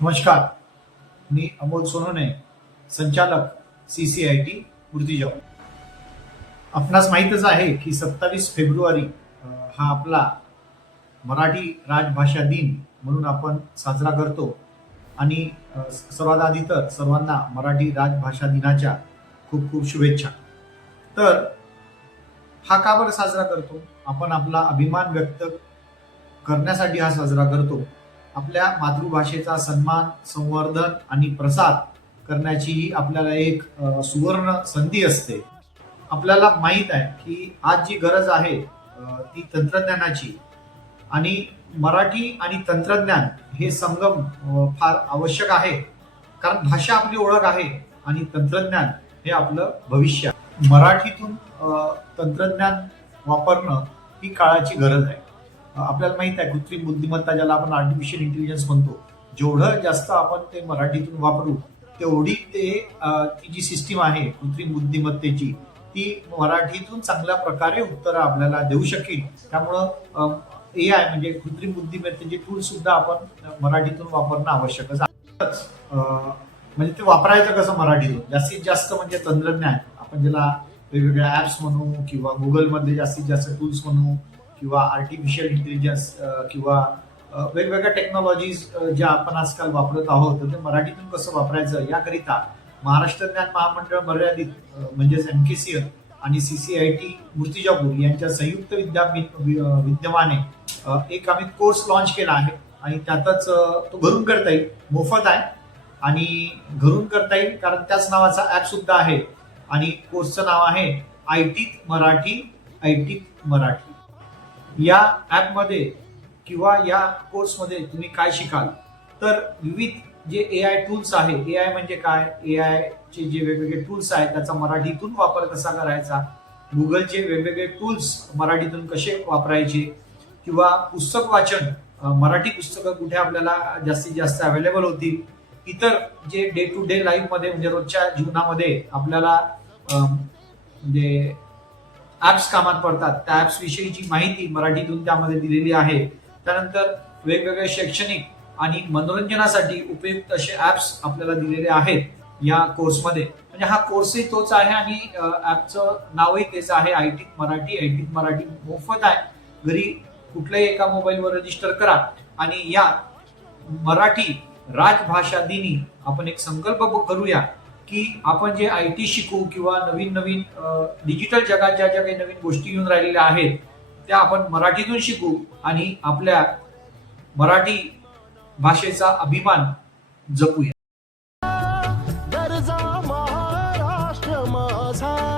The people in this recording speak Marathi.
नमस्कार. मी अमोल सोनोने, संचालक CCIT मूर्तिजापूर. आपणास माहीतच आहे की 27 फेब्रुवारी हा आपला मराठी राजभाषा दिन म्हणून आपण साजरा करतो आणि सर्वात आधी तर सर्वांना मराठी राजभाषा दिनाच्या खूप खूप शुभेच्छा. तर हा का बरं साजरा करतो? आपण आपला अभिमान व्यक्त करण्यासाठी हा साजरा करतो. आपल्या मातृभाषेचा सन्मान, संवर्धन आणि प्रसार करण्याची ही आपल्याला एक सुवर्ण संधी असते. आपल्याला माहीत आहे की आज जी गरज आहे ती तंत्रज्ञानाची आणि मराठी आणि तंत्रज्ञान हे संगम फार आवश्यक आहे. कारण भाषा आपली ओळख आहे आणि तंत्रज्ञान हे आपलं भविष्य आहे. मराठीतून तंत्रज्ञान वापरणं ही काळाची गरज आहे. आपल्याला माहित आहे कृत्रिम बुद्धिमत्ता ज्याला आपण आर्टिफिशियल इंटेलिजन्स म्हणतो, जेवढं जास्त आपण ते मराठीतून वापरू तेवढी ती जी सिस्टीम आहे कृत्रिम बुद्धिमत्तेची ती मराठीतून चांगल्या प्रकारे उत्तरं आपल्याला देऊ शकेल. त्यामुळं AI म्हणजे कृत्रिम बुद्धिमत्तेचे टूल सुद्धा आपण मराठीतून वापरणं आवश्यकच आहे. म्हणजे ते वापरायचं कसं मराठीतून जास्तीत जास्त म्हणजे तंत्रज्ञान आपण ज्याला वेगवेगळ्या ऍप्स म्हणू किंवा गुगलमधले जास्तीत जास्त टूल्स म्हणू किंवा आर्टिफिशियल इंटेलिजन्स किंवा वेगवेगळ्या टेक्नॉलॉजीज ज्या आपण आजकाल वापरत आहोत तर ते मराठीतून कसं वापरायचं याकरिता महाराष्ट्र ज्ञान महामंडळ मर्यादित म्हणजेच MKCL आणि CCIT मूर्तिजापूर यांच्या संयुक्त विद्यमाने एक आम्ही कोर्स लॉन्च केला आहे आणि त्यातच तो घरून करता येईल, मोफत आहे आणि घरून करता येईल कारण त्याच नावाचा ऍप सुद्धा आहे आणि कोर्सचं नाव आहे ITत मराठी. या ऍपमध्ये किंवा या कोर्समध्ये तुम्ही काय शिकाल तर विविध जे AI टूल्स आहे. AI म्हणजे काय, AI चे जे वेगवेगळे टूल्स आहेत त्याचा मराठीतून वापर कसा करायचा, गुगलचे वेगवेगळे टूल्स मराठीतून कसे वापरायचे किंवा पुस्तक वाचन, मराठी पुस्तकं कुठे आपल्याला जास्तीत जास्त अवेलेबल होतील, इतर जे डे टू डे लाईफ मध्ये म्हणजे रोजच्या जीवनामध्ये आपल्याला म्हणजे ऍप्स कामात पडतात त्या ऍप्स विषयीची माहिती मराठीतून त्यामध्ये दिलेली आहे. त्यानंतर वेगवेगळे शैक्षणिक आणि मनोरंजनासाठी उपयुक्त असे ऍप्स आपल्याला दिलेले आहेत या कोर्समध्ये. म्हणजे हा कोर्सही तोच आहे आणि ऍपचं नावही तेच आहे ITत मराठी मोफत आहे. घरी कुठल्याही एका मोबाईलवर रजिस्टर करा आणि या मराठी राजभाषा दिनी आपण एक संकल्प करूया की आपण जे IT शिकू किंवा नवीन डिजिटल जगाच्या ज्या काही नवीन गोष्टी येऊन राहिलेल्या आहेत त्या आपण मराठीतून शिकू आणि आपल्या मराठी भाषेचा अभिमान जपूया. गरजा महाराष्ट्र माझा.